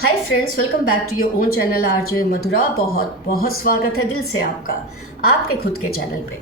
Hi friends, welcome back to your own channel RJ Madhura. बहुत बहुत स्वागत है दिल से आपका आपके खुद के चैनल पे।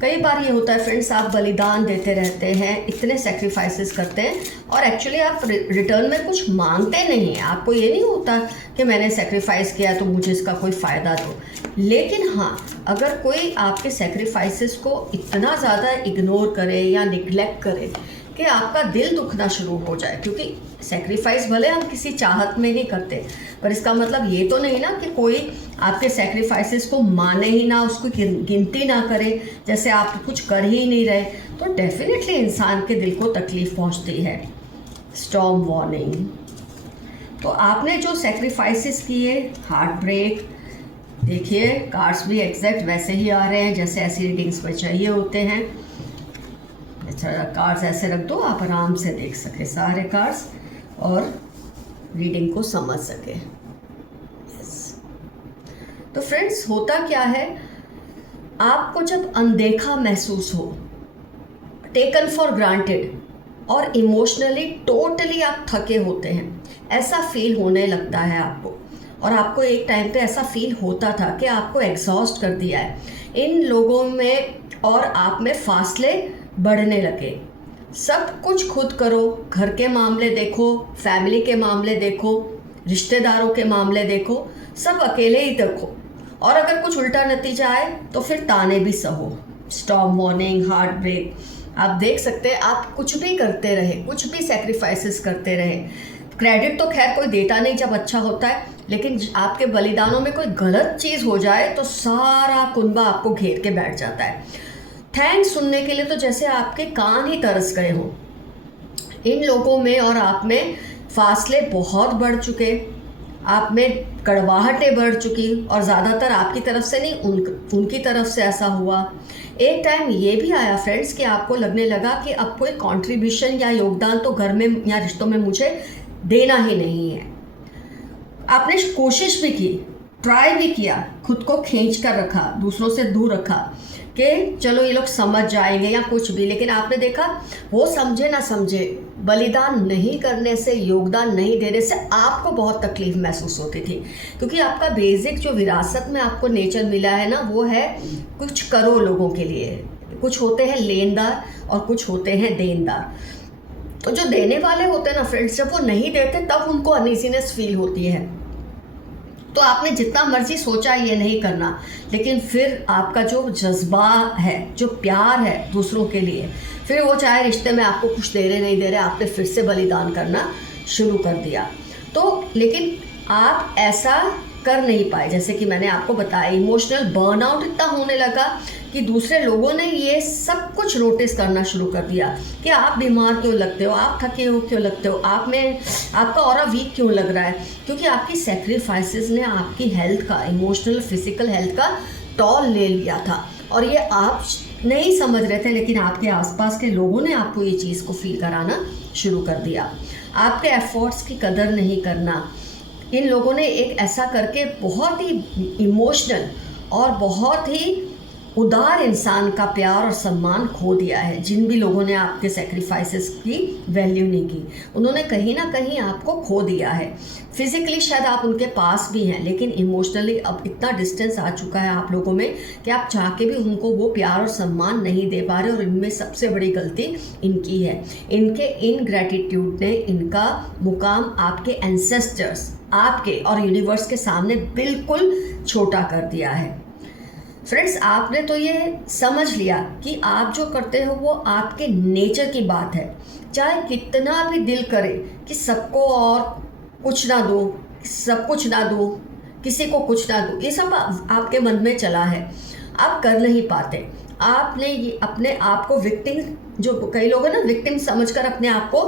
कई बार ये होता है फ्रेंड्स, आप बलिदान देते रहते हैं, इतने सेक्रीफाइसेस करते हैं और एक्चुअली आप रिटर्न में कुछ मांगते नहीं हैं। आपको ये नहीं होता कि मैंने सेक्रीफाइस किया तो मुझे इसका कोई फ़ायदा दो। लेकिन हाँ, अगर कोई आपके सेक्रीफाइसेस को इतना ज़्यादा इग्नोर करे या निगलेक्ट करे कि आपका दिल दुखना शुरू हो जाए, क्योंकि सेक्रीफाइस भले हम किसी चाहत में ही करते, पर इसका मतलब ये तो नहीं ना कि कोई आपके सेक्रीफाइसेस को माने ही ना, उसको गिनती ना करे, जैसे आप कुछ कर ही नहीं रहे, तो डेफिनेटली इंसान के दिल को तकलीफ पहुंचती है। Storm warning. तो आपने जो सेक्रीफाइसेस किए, हार्ट ब्रेक, देखिए कार्ड्स भी एग्जैक्ट वैसे ही आ रहे हैं जैसे ऐसी रीडिंग्स में चाहिए होते हैं। अच्छा, कार्ड्स ऐसे रख दो, आप आराम से देख सके सारे कार्ड्स और रीडिंग को समझ सके। यस। तो फ्रेंड्स, होता क्या है, आपको जब अनदेखा महसूस हो, टेकन फॉर ग्रांटेड और इमोशनली टोटली आप थके होते हैं, ऐसा फील होने लगता है आपको। और आपको एक टाइम पे ऐसा फील होता था कि आपको एग्जॉस्ट कर दिया है। इन लोगों में और आप में फासले बढ़ने लगे। सब कुछ खुद करो, घर के मामले देखो, फैमिली के मामले देखो, रिश्तेदारों के मामले देखो, सब अकेले ही देखो। और अगर कुछ उल्टा नतीजा आए तो फिर ताने भी सहो। Storm warning, heart break. आप देख सकते हैं, आप कुछ भी करते रहे, कुछ भी सेक्रीफाइसेस करते रहे, क्रेडिट तो खैर कोई देता नहीं जब अच्छा होता है, लेकिन आपके बलिदानों में कोई गलत चीज़ हो जाए तो सारा कुनबा आपको घेर के बैठ जाता है। थैंक्स सुनने के लिए तो जैसे आपके कान ही तरस गए हों। इन लोगों में और आप में फासले बहुत बढ़ चुके, आप में कड़वाहटें बढ़ चुकी, और ज़्यादातर आपकी तरफ से नहीं, उनकी तरफ से ऐसा हुआ। एक टाइम ये भी आया फ्रेंड्स कि आपको लगने लगा कि अब कोई कंट्रीब्यूशन या योगदान तो घर में या रिश्तों में मुझे देना ही नहीं है। आपने कोशिश भी की, ट्राई भी किया, खुद को खींच कर रखा, दूसरों से दूर रखा कि चलो ये लोग समझ जाएंगे या कुछ भी, लेकिन आपने देखा वो समझे ना समझे, बलिदान नहीं करने से, योगदान नहीं देने से आपको बहुत तकलीफ महसूस होती थी। क्योंकि आपका बेसिक जो विरासत में आपको नेचर मिला है ना, वो है कुछ करो लोगों के लिए। कुछ होते हैं लेनदार और कुछ होते हैं देनदार। तो जो देने वाले होते हैं ना फ्रेंड्स, जब वो नहीं देते तब उनको अनईजीनेस फील होती है। तो आपने जितना मर्जी सोचा ये नहीं करना, लेकिन फिर आपका जो जज्बा है, जो प्यार है दूसरों के लिए, फिर वो चाहे रिश्ते में आपको कुछ दे रहे नहीं दे रहे, आपने फिर से बलिदान करना शुरू कर दिया। तो लेकिन आप ऐसा कर नहीं पाए, जैसे कि मैंने आपको बताया, इमोशनल बर्नआउट इतना होने लगा कि दूसरे लोगों ने ये सब कुछ नोटिस करना शुरू कर दिया कि आप बीमार क्यों लगते हो, आप थके हो क्यों लगते हो, आप में आपका ऑरा वीक क्यों लग रहा है, क्योंकि आपकी सेक्रीफाइसेस ने आपकी हेल्थ का, इमोशनल फिजिकल हेल्थ का टॉल ले लिया था। और ये आप नहीं समझ रहे थे, लेकिन आपके आसपास के लोगों ने आपको ये चीज़ को फील कराना शुरू कर दिया। आपके एफर्ट्स की कदर नहीं करना। इन लोगों ने एक ऐसा करके बहुत ही इमोशनल और बहुत ही उदार इंसान का प्यार और सम्मान खो दिया है। जिन भी लोगों ने आपके सेक्रीफाइसेस की वैल्यू नहीं की, उन्होंने कहीं ना कहीं आपको खो दिया है। फिजिकली शायद आप उनके पास भी हैं, लेकिन इमोशनली अब इतना डिस्टेंस आ चुका है आप लोगों में कि आप चाह के भी उनको वो प्यार और सम्मान नहीं दे पा रहे। और इनमें सबसे बड़ी गलती इनकी है। इनके इनग्रैटिट्यूड ने इनका मुकाम आपके एंसेस्टर्स, आपके और यूनिवर्स के सामने बिल्कुल छोटा कर दिया है। फ्रेंड्स, आपने तो ये समझ लिया कि आप जो करते हो वो आपके नेचर की बात है। चाहे कितना भी दिल करे कि सबको और कुछ ना दो, सब कुछ ना दो, किसी को कुछ ना दो, ये सब आपके मन में चला है, आप कर नहीं पाते। आपने ये अपने आप को विक्टिम, जो कई लोग हैं ना, विक्टिम समझकर अपने आप को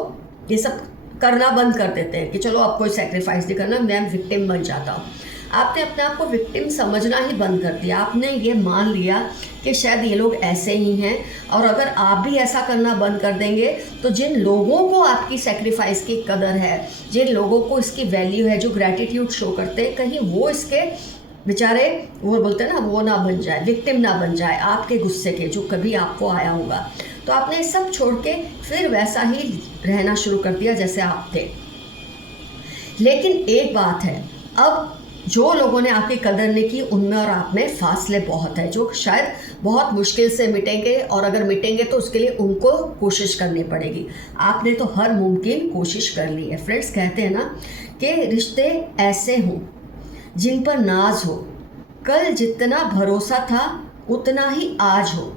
ये सब करना बंद कर देते हैं कि चलो अब कोई सेक्रीफाइस नहीं करना, मैं विक्टिम बन जाता हूँ। आपने अपने आप को विक्टिम समझना ही बंद कर दिया। आपने ये मान लिया कि शायद ये लोग ऐसे ही हैं, और अगर आप भी ऐसा करना बंद कर देंगे तो जिन लोगों को आपकी सेक्रीफाइस की कदर है, जिन लोगों को इसकी वैल्यू है, जो ग्रैटिट्यूड शो करते हैं, कहीं वो इसके बेचारे, वो बोलते हैं ना, वो ना बन जाए, विक्टिम ना बन जाए आपके गुस्से के जो कभी आपको आया होगा। तो आपने सब छोड़ के फिर वैसा ही रहना शुरू कर दिया जैसे आप थे। लेकिन एक बात है, अब जो लोगों ने आपकी कदर नहीं की उनमें और आप में फासले बहुत है, जो शायद बहुत मुश्किल से मिटेंगे, और अगर मिटेंगे तो उसके लिए उनको कोशिश करनी पड़ेगी। आपने तो हर मुमकिन कोशिश कर ली है। फ्रेंड्स, कहते हैं ना कि रिश्ते ऐसे हों जिन पर नाज हो, कल जितना भरोसा था उतना ही आज हो।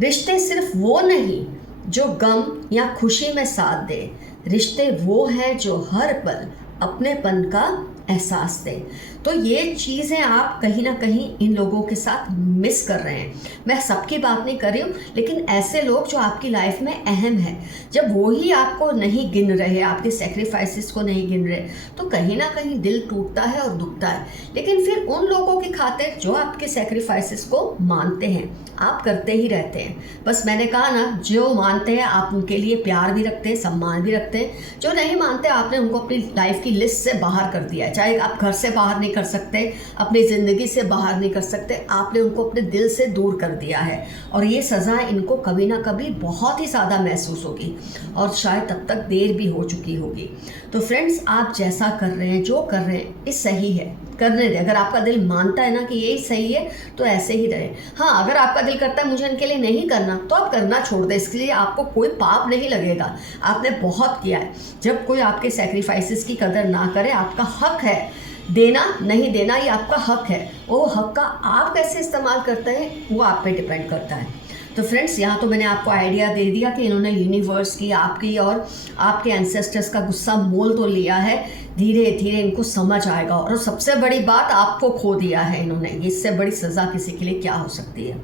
रिश्ते सिर्फ वो नहीं जो गम या खुशी में साथ दे, रिश्ते वो है जो हर पल अपनेपन का एहसास दे। तो ये चीज़ें आप कहीं ना कहीं इन लोगों के साथ मिस कर रहे हैं। मैं सबकी बात नहीं कर रही हूँ, लेकिन ऐसे लोग जो आपकी लाइफ में अहम है, जब वो ही आपको नहीं गिन रहे, आपके सेक्रीफाइसेस को नहीं गिन रहे, तो कहीं ना कहीं दिल टूटता है और दुखता है। लेकिन फिर उन लोगों की खातिर जो आपके सेक्रीफाइसेस को मानते हैं, आप करते ही रहते हैं। बस मैंने कहा ना, जो मानते हैं आप उनके लिए प्यार भी रखते हैं, सम्मान भी रखते हैं। जो नहीं मानते, आपने उनको अपनी लाइफ की लिस्ट से बाहर कर दिया है। चाहे आप घर से बाहर नहीं कर सकते, अपनी ज़िंदगी से बाहर नहीं कर सकते, आपने उनको अपने दिल से दूर कर दिया है। और ये सज़ा इनको कभी ना कभी बहुत ही ज़्यादा महसूस होगी, और शायद तब तक देर भी हो चुकी होगी। तो फ्रेंड्स, आप जैसा कर रहे हैं, जो कर रहे हैं, ये सही है, करने दें। अगर आपका दिल मानता है ना कि यही सही है, तो ऐसे ही रहे। हाँ, अगर आपका दिल करता है मुझे इनके लिए नहीं करना, तो आप करना छोड़ दें। इसके लिए आपको कोई पाप नहीं लगेगा, आपने बहुत किया है। जब कोई आपके सेक्रीफाइसेस की कदर ना करे, आपका हक है देना, नहीं देना ये आपका हक है। वो हक का आप कैसे इस्तेमाल करते हैं वो आप पे डिपेंड करता है। तो फ्रेंड्स, यहाँ तो मैंने आपको आइडिया दे दिया कि इन्होंने यूनिवर्स की, आपकी और आपके एंसेस्टर्स का गुस्सा मोल तो लिया है। धीरे धीरे इनको समझ आएगा, और सबसे बड़ी बात, आपको खो दिया है इन्होंने। इससे बड़ी सज़ा किसी के लिए क्या हो सकती है।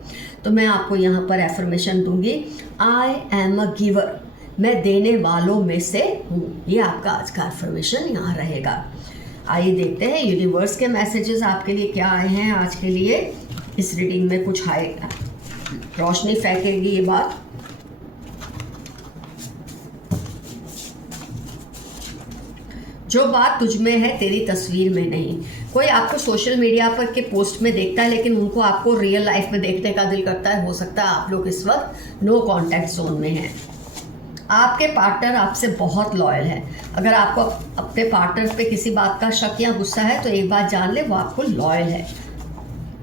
तो मैं आपको यहाँ पर एफर्मेशन दूंगी, आई एम अ गिवर, मैं देने वालों में से हूँ। ये आपका आज का एफर्मेशन यहाँ रहेगा। आइए देखते हैं यूनिवर्स के मैसेजेस आपके लिए क्या आए हैं आज के लिए। इस रीडिंग में कुछ आएगा, रोशनी फेंकेगी ये बात। जो बात तुझ में है तेरी तस्वीर में नहीं। कोई आपको सोशल मीडिया पर के पोस्ट में देखता है, लेकिन उनको आपको रियल लाइफ में देखने का दिल करता है। हो सकता है आप लोग इस वक्त नो कांटेक्ट जोन में हैं। आपके पार्टनर आपसे बहुत लॉयल है। अगर आपको अपने पार्टनर पे किसी बात का शक या गुस्सा है, तो एक बात जान ले, वो आपको लॉयल है।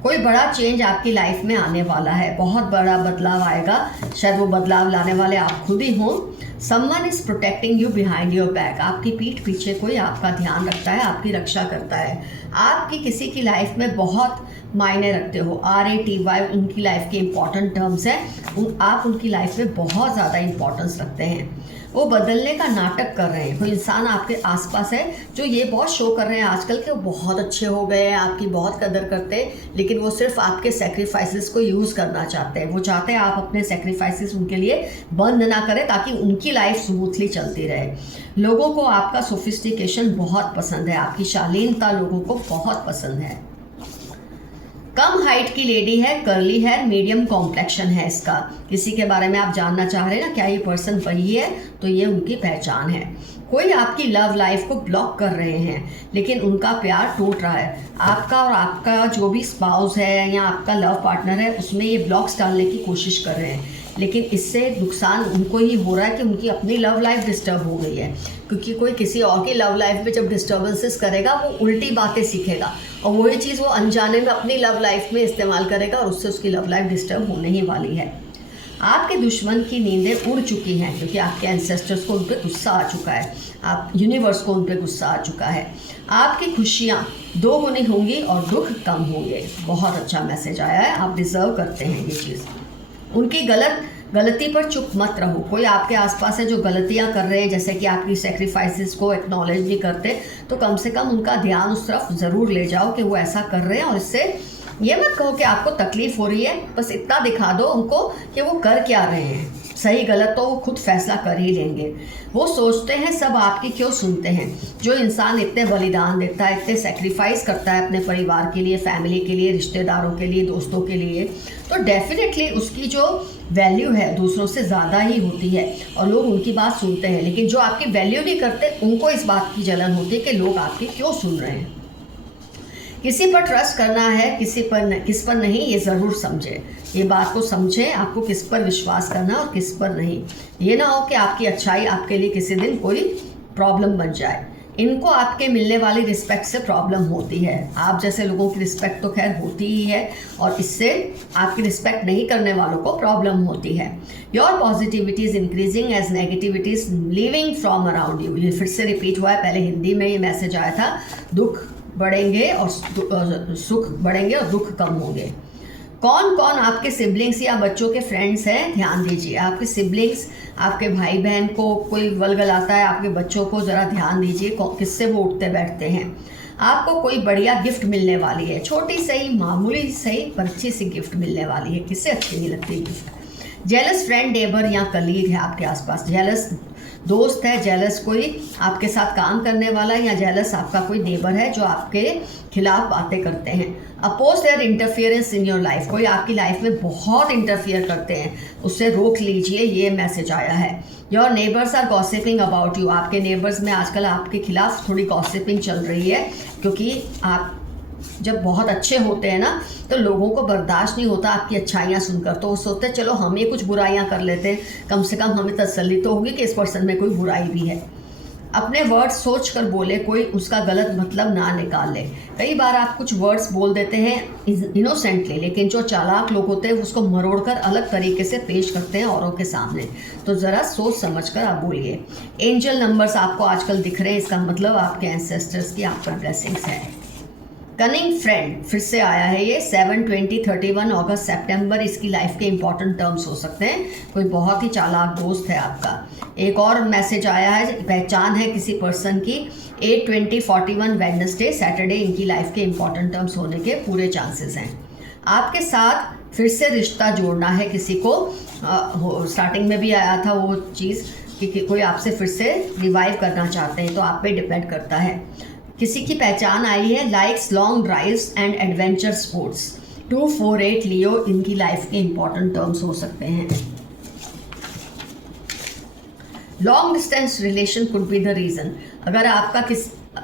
कोई बड़ा चेंज आपकी लाइफ में आने वाला है, बहुत बड़ा बदलाव आएगा। शायद वो बदलाव लाने वाले आप खुद ही हों। Someone is protecting you behind your back. आपकी पीठ पीछे कोई आपका ध्यान रखता है, आपकी रक्षा करता है। आपकी किसी की लाइफ में बहुत मायने रखते हो। RATY उनकी लाइफ के इम्पॉर्टेंट टर्म्स हैं। आप उनकी लाइफ में बहुत ज़्यादा इम्पोर्टेंस रखते हैं। वो बदलने का नाटक कर रहे हैं। कोई इंसान आपके आसपास है जो ये बहुत शो कर रहे हैं आजकल के वो बहुत अच्छे हो गए हैं, आपकी बहुत कदर करते हैं, लेकिन वो सिर्फ आपके सेक्रीफाइसेस को यूज़ करना चाहते हैं। वो चाहते हैं आप अपने सेक्रीफाइसेस उनके लिए बंद ना करें, ताकि उनकी लाइफ स्मूथली चलती रहे। लोगों को आपका सोफिस्टिकेशन बहुत पसंद है, आपकी शालीनता लोगों को बहुत पसंद है। कम हाइट की लेडी है, कर्ली हेयर, मीडियम कॉम्प्लेक्शन है इसका। किसी के बारे में आप जानना चाह रहे हैं ना, क्या ये पर्सन वही है, तो ये उनकी पहचान है। कोई आपकी लव लाइफ को ब्लॉक कर रहे हैं, लेकिन उनका प्यार टूट रहा है। आपका और आपका जो भी स्पाउस है या आपका लव पार्टनर है, उसमें ये ब्लॉक्स डालने की कोशिश कर रहे हैं, लेकिन इससे नुकसान उनको ही हो रहा है कि उनकी अपनी लव लाइफ डिस्टर्ब हो गई है। क्योंकि कोई किसी और की लव लाइफ में जब डिस्टर्बेंसेस करेगा, वो उल्टी बातें सीखेगा, और वही चीज़ वो अनजाने में अपनी लव लाइफ में इस्तेमाल करेगा, और उससे उसकी लव लाइफ डिस्टर्ब होने ही वाली है। आपके दुश्मन की नींदें उड़ चुकी हैं, क्योंकि आपके एंसेस्टर्स को उन पर गुस्सा आ चुका है, आप यूनिवर्स को उन पर गुस्सा आ चुका है। आपकी खुशियाँ दो गुनी होंगी और दुख कम होंगे। बहुत अच्छा मैसेज आया है, आप डिज़र्व करते हैं ये चीज़। उनकी गलती पर चुप मत रहो। कोई आपके आसपास है जो गलतियां कर रहे हैं, जैसे कि आपकी सेक्रीफाइसेस को एक्नॉलेज नहीं करते, तो कम से कम उनका ध्यान उस तरफ ज़रूर ले जाओ कि वो ऐसा कर रहे हैं, और इससे ये मत कहो कि आपको तकलीफ़ हो रही है, बस इतना दिखा दो उनको कि वो कर क्या रहे हैं। सही गलत तो वो खुद फैसला कर ही लेंगे। वो सोचते हैं सब आपकी क्यों सुनते हैं। जो इंसान इतने बलिदान देता है, इतने सेक्रीफाइस करता है अपने परिवार के लिए, फैमिली के लिए, रिश्तेदारों के लिए, दोस्तों के लिए, तो डेफिनेटली उसकी जो वैल्यू है दूसरों से ज़्यादा ही होती है, और लोग उनकी बात सुनते हैं। लेकिन जो आपकी वैल्यू नहीं करते, उनको इस बात की जलन होती है कि लोग आपकी क्यों सुन रहे हैं। किसी पर ट्रस्ट करना है, किस पर नहीं, ये ज़रूर समझें। ये बात को समझें, आपको किस पर विश्वास करना और किस पर नहीं। ये ना हो कि आपकी अच्छाई आपके लिए किसी दिन कोई प्रॉब्लम बन जाए। इनको आपके मिलने वाली रिस्पेक्ट से प्रॉब्लम होती है। आप जैसे लोगों की रिस्पेक्ट तो खैर होती ही है, और इससे आपकी रिस्पेक्ट नहीं करने वालों को प्रॉब्लम होती है। Your positivity is increasing as negativity is leaving from around you. ये फिर से रिपीट हुआ है, पहले हिंदी में ये मैसेज आया था, दुख बढ़ेंगे और सुख बढ़ेंगे और दुख कम होंगे। कौन कौन आपके सिबलिंग्स या बच्चों के फ्रेंड्स हैं, ध्यान दीजिए। आपके सिबलिंग्स, आपके भाई बहन को कोई वलगलाता है, आपके बच्चों को ज़रा ध्यान दीजिए किससे वो उठते बैठते हैं। आपको कोई बढ़िया गिफ्ट मिलने वाली है, छोटी सही, मामूली सही, पर अच्छी सी गिफ्ट मिलने वाली है। किससे अच्छी नहीं लगती गिफ्ट। जेलस फ्रेंड, नेबर या कलीग है आपके आसपास। जेलस दोस्त है, जेलस कोई आपके साथ काम करने वाला है, या जेलस आपका कोई नेबर है जो आपके खिलाफ बातें करते हैं। Oppose their interference in your life, कोई आपकी लाइफ में बहुत इंटरफियर करते हैं, उससे रोक लीजिए, ये मैसेज आया है। Your neighbours are gossiping about you, आपके नेबर्स में आजकल आपके खिलाफ थोड़ी गॉसिपिंग चल रही है, क्योंकि आप जब बहुत अच्छे होते हैं ना तो लोगों को बर्दाश्त नहीं होता आपकी अच्छाइयाँ सुनकर, तो वो सोचते चलो हम ये कुछ बुराइयाँ कर लेते हैं, कम से कम हमें तसल्ली तो होगी कि इस पर्सन में कोई बुराई भी है। अपने वर्ड्स सोच कर बोले, कोई उसका गलत मतलब ना निकाल ले। कई बार आप कुछ वर्ड्स बोल देते हैं इनोसेंटली, लेकिन जो चालाक लोग होते हैं उसको मरोड़ कर अलग तरीके से पेश करते हैं औरों के सामने, तो ज़रा सोच समझ कर आप बोलिए। एंजल नंबर्स आपको आजकल दिख रहे हैं, इसका मतलब आपके एंसेस्टर्स की आप पर ब्लेसिंग्स है। कनिंग फ्रेंड फिर से आया है ये, 7, 20, 31 अगस्त, सितंबर इसकी लाइफ के इंपॉर्टेंट टर्म्स हो सकते हैं। कोई बहुत ही चालाक दोस्त है आपका। एक और मैसेज आया है, पहचान है किसी पर्सन की, 8, 20, 41 वेडनेसडे, सैटरडे इनकी लाइफ के इंपॉर्टेंट टर्म्स होने के पूरे चांसेस हैं। आपके साथ फिर से रिश्ता जोड़ना है किसी को, स्टार्टिंग में भी आया था वो चीज़ कि कोई आपसे फिर से रिवाइव करना चाहते हैं, तो आप पे डिपेंड करता है। किसी की पहचान आई है, likes long drives and adventure sports, 2, 4, 8 लियो इनकी लाइफ के इंपॉर्टेंट टर्म्स हो सकते हैं। Long distance relation could be the reason. अगर आपका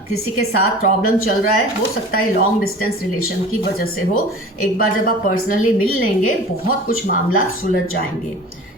किसी के साथ प्रॉब्लम चल रहा है, हो सकता है लॉन्ग डिस्टेंस रिलेशन की वजह से हो। एक बार जब आप पर्सनली मिल लेंगे बहुत कुछ मामला सुलझ जाएंगे।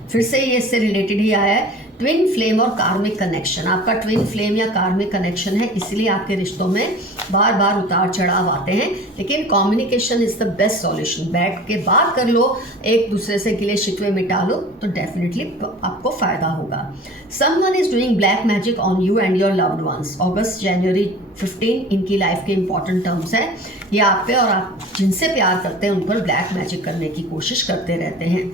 फिर से ये इससे रिलेटेड ही आया है, ट्विन फ्लेम और कार्मिक कनेक्शन। आपका ट्विन फ्लेम या कार्मिक कनेक्शन है, इसलिए आपके रिश्तों में बार बार उतार चढ़ाव आते हैं, लेकिन communication is the best solution. बैठ के बात कर लो, एक दूसरे से गिले शिकवे मिटा लो, तो डेफिनेटली आपको फ़ायदा होगा। Someone is doing black magic on you and your loved ones, अगस्त जनवरी 15 इनकी लाइफ के इंपॉर्टेंट टर्म्स हैं। ये आप पे और आप जिनसे प्यार करते हैं उन पर ब्लैक मैजिक करने की कोशिश करते रहते हैं।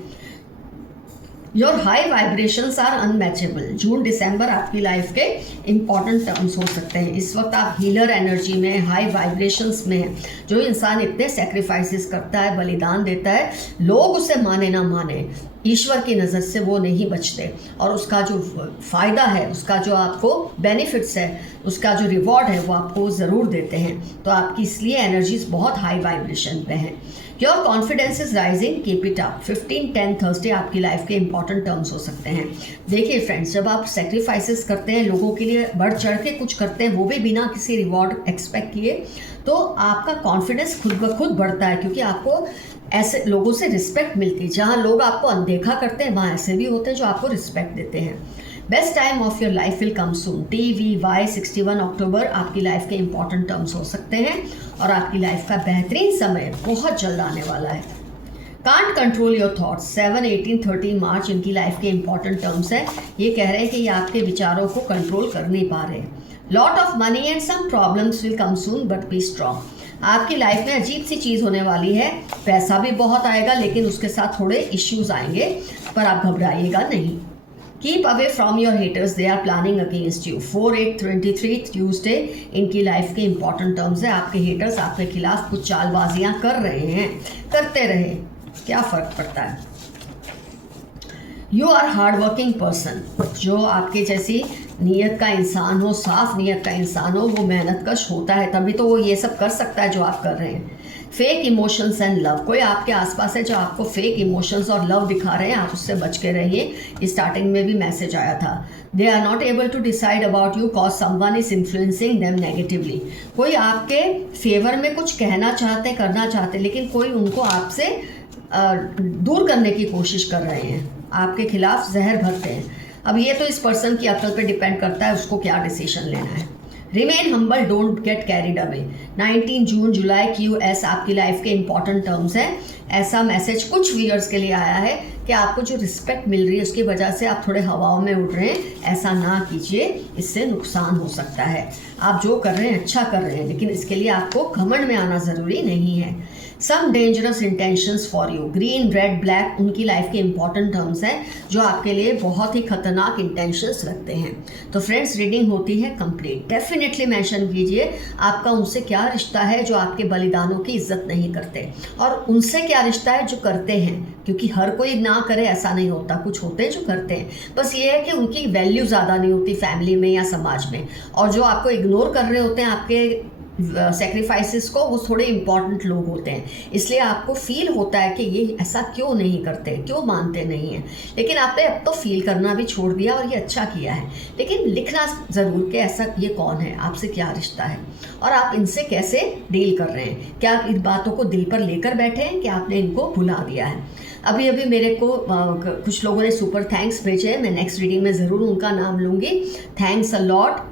Your high vibrations are unmatchable, जून दिसंबर आपकी लाइफ के इंपॉर्टेंट टर्म्स हो सकते हैं। इस वक्त आप हीलर एनर्जी में, हाई वाइब्रेशंस में हैं। जो इंसान इतने सेक्रीफाइसेस करता है, बलिदान देता है, लोग उसे माने ना माने, ईश्वर की नज़र से वो नहीं बचते, और उसका जो फ़ायदा है, उसका जो आपको बेनिफिट्स है, उसका जो रिवॉर्ड है वो आपको ज़रूर देते हैं। तो आपकी इसलिए एनर्जीज बहुत हाई वाइब्रेशन पे हैं। Your confidence is rising, keep it up, 15-10 Thursday आपकी लाइफ के इंपॉर्टेंट टर्म्स हो सकते हैं। देखिए फ्रेंड्स, जब आप सेक्रीफाइसेस करते हैं, लोगों के लिए बढ़ चढ़ के कुछ करते हैं, वो भी बिना किसी रिवॉर्ड एक्सपेक्ट किए, तो आपका कॉन्फिडेंस खुद ब खुद बढ़ता है, क्योंकि आपको ऐसे लोगों से रिस्पेक्ट मिलती है। जहाँ लोग आपको अनदेखा करते हैं, वहाँ ऐसे भी होते हैं जो आपको रिस्पेक्ट देते हैं। Best time of your life will come soon, TVY 61 अक्टूबर आपकी लाइफ के इंपॉर्टेंट टर्म्स हो सकते हैं, और आपकी लाइफ का बेहतरीन समय बहुत जल्द आने वाला है। कांट कंट्रोल योर थॉट्स, 7, 18, 13 मार्च इनकी लाइफ के इंपॉर्टेंट टर्म्स हैं। ये कह रहे हैं कि ये आपके विचारों को कंट्रोल कर नहीं पा रहे। Lot of money and some problems will come soon, but be strong. आपकी लाइफ में अजीब सी चीज़ होने वाली है, पैसा भी बहुत आएगा, लेकिन उसके साथ थोड़े इश्यूज आएंगे, पर आप घबराइएगा नहीं। Keep away from your haters, they are planning against you, 4/8/23 Tuesday इनकी लाइफ के इंपॉर्टेंट टर्म्स है। आपके हेटर्स आपके खिलाफ कुछ चालबाजियाँ कर रहे हैं, करते रहे, क्या फ़र्क पड़ता है। You are hard working person, जो आपके जैसी नीयत का इंसान हो, साफ नीयत का इंसान हो, वो मेहनत कश होता है, तभी तो वो ये सब कर सकता है जो आप कर रहे हैं। फेक इमोशंस एंड लव, कोई आपके आसपास है जो आपको फेक इमोशंस और लव दिखा रहे हैं, आप उससे बच के रहिए। स्टार्टिंग में भी मैसेज आया था, they are not able to decide about you cause someone is influencing them negatively. कोई आपके फेवर में कुछ कहना चाहते, करना चाहते, लेकिन कोई उनको आपसे दूर करने की कोशिश कर रहे हैं, आपके खिलाफ जहर भरते हैं। अब ये तो इस पर्सन की अक्ल पे डिपेंड करता है उसको क्या डिसीजन लेना है। Remain humble, don't get carried away. 19 June July QS आपकी लाइफ के इंपॉर्टेंट टर्म्स हैं। ऐसा मैसेज कुछ व्यूअर्स के लिए आया है कि आपको जो रिस्पेक्ट मिल रही है उसकी वजह से आप थोड़े हवाओं में उड़ रहे हैं। ऐसा ना कीजिए, इससे नुकसान हो सकता है। आप जो कर रहे हैं अच्छा कर रहे हैं, लेकिन इसके लिए आपको घमंड में आना ज़रूरी नहीं है। Some dangerous intentions for you, green red black उनकी लाइफ के इंपॉर्टेंट टर्म्स हैं जो आपके लिए बहुत ही खतरनाक इंटेंशंस रखते हैं। तो फ्रेंड्स, रीडिंग होती है कंप्लीट। डेफिनेटली मेंशन कीजिए आपका उनसे क्या रिश्ता है जो आपके बलिदानों की इज्जत नहीं करते, और उनसे क्या रिश्ता है जो करते हैं, क्योंकि हर कोई ना करे ऐसा नहीं होता, कुछ होते हैं जो करते हैं। बस ये है कि उनकी वैल्यू ज़्यादा नहीं होती फैमिली में या समाज में, और जो आपको इग्नोर कर रहे होते हैं आपके सेक्रीफाइसेस को, वो थोड़े इंपॉर्टेंट लोग होते हैं। इसलिए आपको फील होता है कि ये ऐसा क्यों नहीं करते, क्यों मानते नहीं हैं, लेकिन आपने अब तो फील करना भी छोड़ दिया और ये अच्छा किया है। लेकिन लिखना ज़रूर कि ऐसा ये कौन है, आपसे क्या रिश्ता है और आप इनसे कैसे डील कर रहे हैं। क्या आप इन बातों को दिल पर लेकर बैठे हैं कि आपने इनको भुला दिया है। अभी अभी मेरे को कुछ लोगों ने सुपर थैंक्स भेजे हैं, मैं नेक्स्ट रीडिंग में ज़रूर उनका नाम लूँगी। Thanks a lot.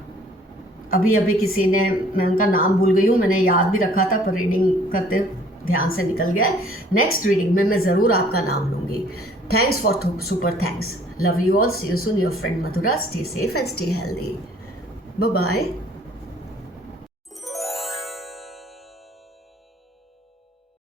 अभी अभी किसी ने, मैं उनका नाम भूल गई हूँ, मैंने याद भी रखा था पर रीडिंग करते ध्यान से निकल गया। नेक्स्ट रीडिंग में मैं ज़रूर आपका नाम लूँगी। Thanks for super thanks. Love you all. See you soon, your friend Madhura. Stay safe and stay healthy. Bye bye.